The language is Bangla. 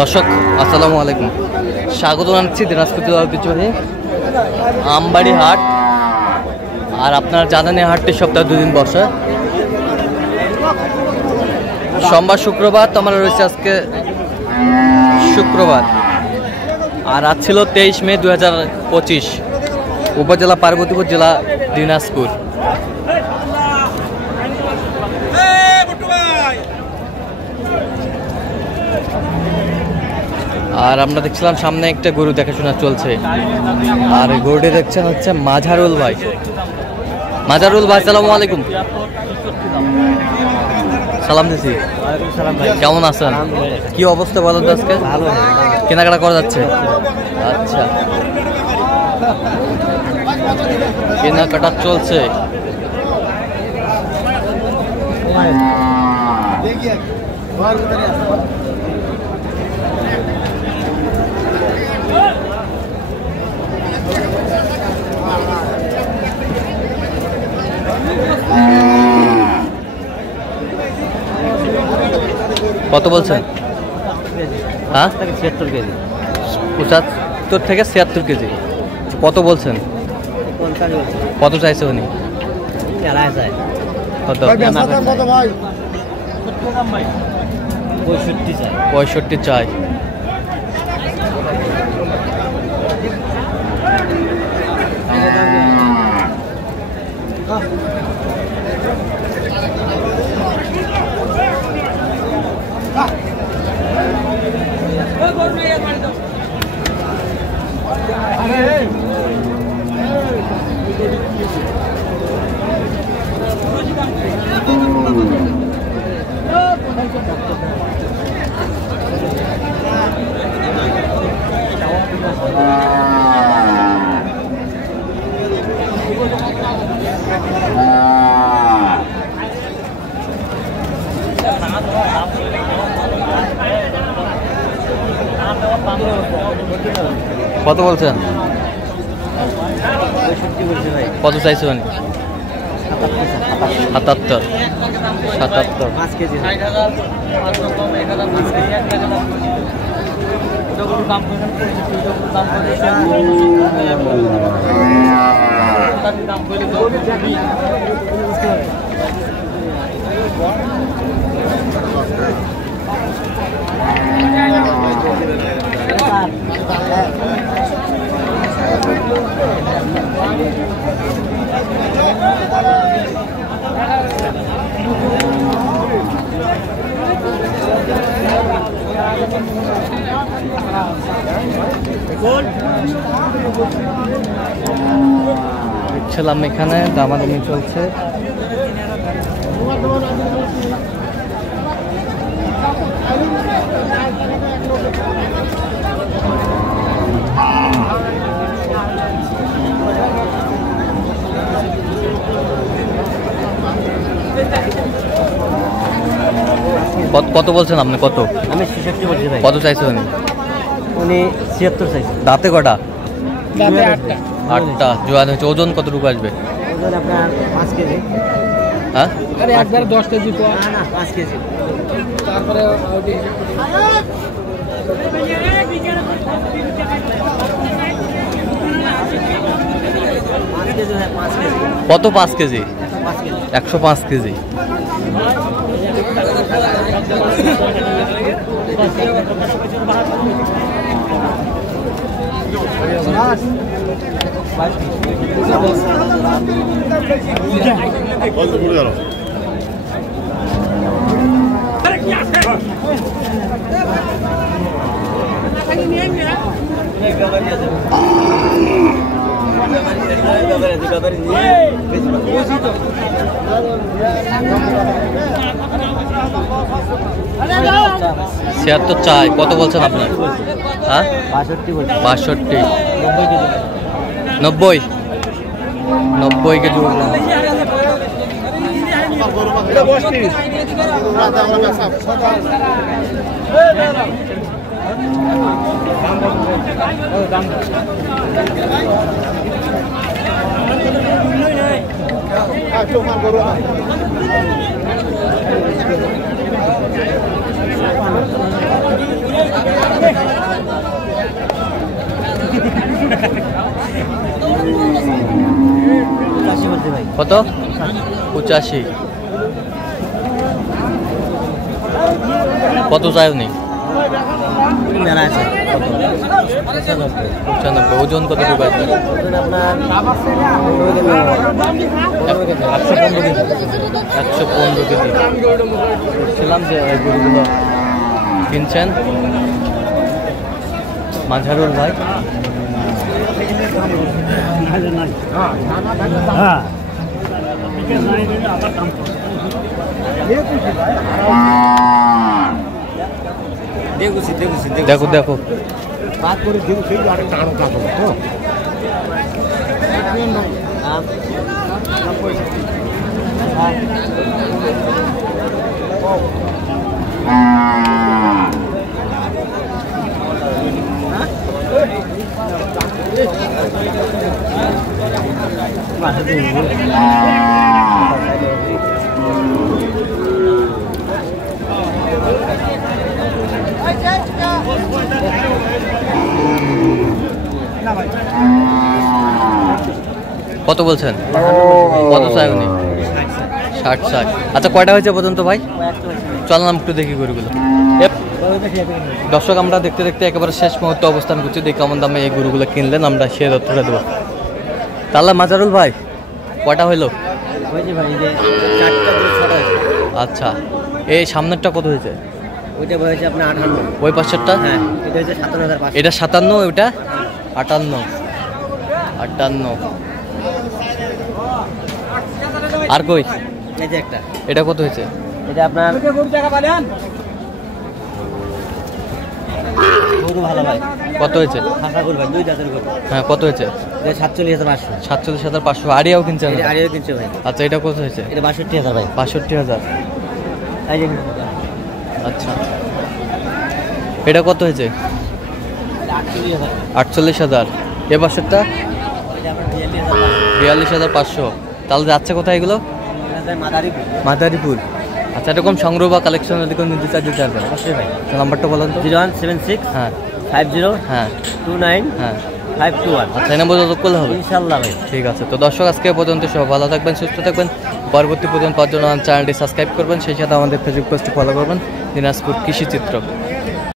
দর্শক আসসালামু আলাইকুম, স্বাগত জানাচ্ছি দিনাজপুর জেলার ঐতিহ্যবাহী আমবাড়ি হাট। আর আপনারা জানেন এই হাটটি সপ্তাহে 2 দিন বসে, সোমবার শুক্রবার। তো আমরা রয়েছে আজকে শুক্রবার, আর আজ ছিল 23 মে 2025, উপজেলা পার্বতীপুর, জেলা দিনাজপুর। আর আমরা দেখছিলাম সামনে একটা গরু দেখাশোনা চলছে, আর গরুটি দেখছেন হচ্ছে মাঝারুল ভাই। মাঝারুল ভাই আসসালামু আলাইকুম। সালাম দিছি। কেমন আছেন? কি অবস্থা বলো তো আজকে? কেনাকাটা করা যাচ্ছে? আচ্ছা, কেনাকাটা চলছে। কত বলছেন? হ্যাঁ, 76 কেজি। 75 থেকে 76 কেজি। কত বলছেন? কত চাইছে উনি? কত? 65 চাই। কত বলছেন? কত চাইছে উনি? 77। 77। দেখছিলাম এখানে দামাদামি চলছে। কত বলছেন আপনি? কত? আমি 66 বলছি ভাই। কত চাইছে উনি? উনি 76 চাইছে। দাঁতে কটা? দাঁতে 8টা। জোয়ান হয়েছে। ওজন কতটুকু আসবে? ওজন আপনার 5 কেজি। হ্যাঁ, আরে একবারে 10 কেজি তো না, 5 কেজি। তারপরে কত? 5 কেজি। 105 কেজি। তো চাই। কত বলছেন আপনার? হ্যাঁ, 62। 90 কেজি। কত? 85। কত চাই নেই? 95। ওজন কত কি পাইছে? 115 কেজি। বলছিলাম যে এই গরুগুলো কিনছেন মাঝারুল ভাই। দেখো দেখো কত বলছেন? কত চাই উনি? 60। আচ্ছা কয়টা হয়েছে পর্যন্ত ভাই? চললাম একটু দেখি গরুগুলো। দর্শক আমরা দেখতে দেখতে একেবারে শেষ মুহূর্তে অবস্থান করছি। দেখি কেমন দামে এই গরুগুলো কিনলেন, আমরা সে তথ্যটা দেবো। তাহলে মাজারুল ভাই কয়টা হইলো? আচ্ছা এই সামনেরটা কত হয়েছে? ওইটা হয়েছে আপনার 58। ওই পাশেরটা? হ্যাঁ এটা হচ্ছে 57,500। এটা 57, ওইটা 58। আর কই এই যে একটা, এটা কত হয়েছে? এটা আপনার গরু ভালো ভাই। কত হয়েছে? হাসা গরু ভাই, 2 জাতের গরু। হ্যাঁ কত হয়েছে? এটা 47,500। 47,500। আরিয়াও কিনছেন? এটা আরিও কিনছে ভাই। আচ্ছা এটা কত হয়েছে? এটা 62,000 ভাই। 62,000। এই যে আচ্ছা এটা কত হয়েছে? 48,000। 48,000। এ পাশেরটা এটা আপনার 42,500। 42,500। তাহলে যাচ্ছে কোথায় এগুলো? এটা মাদারীপুর। মাদারীপুর। আচ্ছা এরকম সংগ্রহ বা কালেকশন যদি কোনো নিতে চাই দিতে পারবেন? অবশ্যই ভাই। নাম্বারটা বলেন তো। 0176 হ্যাঁ 50 হ্যাঁ 29 হ্যাঁ 521। আচ্ছা এই নম্বর যোগাযোগ করলে হবে ইনশাআল্লাহ ভাই। ঠিক আছে। তো দর্শক আজকে পর্যন্ত সব ভালো থাকবেন, সুস্থ থাকবেন। পরবর্তী পর্যন্ত পাওয়ার জন্য চ্যানেলটি সাবস্ক্রাইব করবেন, সেই সাথে আমাদের ফেসবুক পেজটি ফলো করবেন, দিনাজপুর কৃষি চিত্র।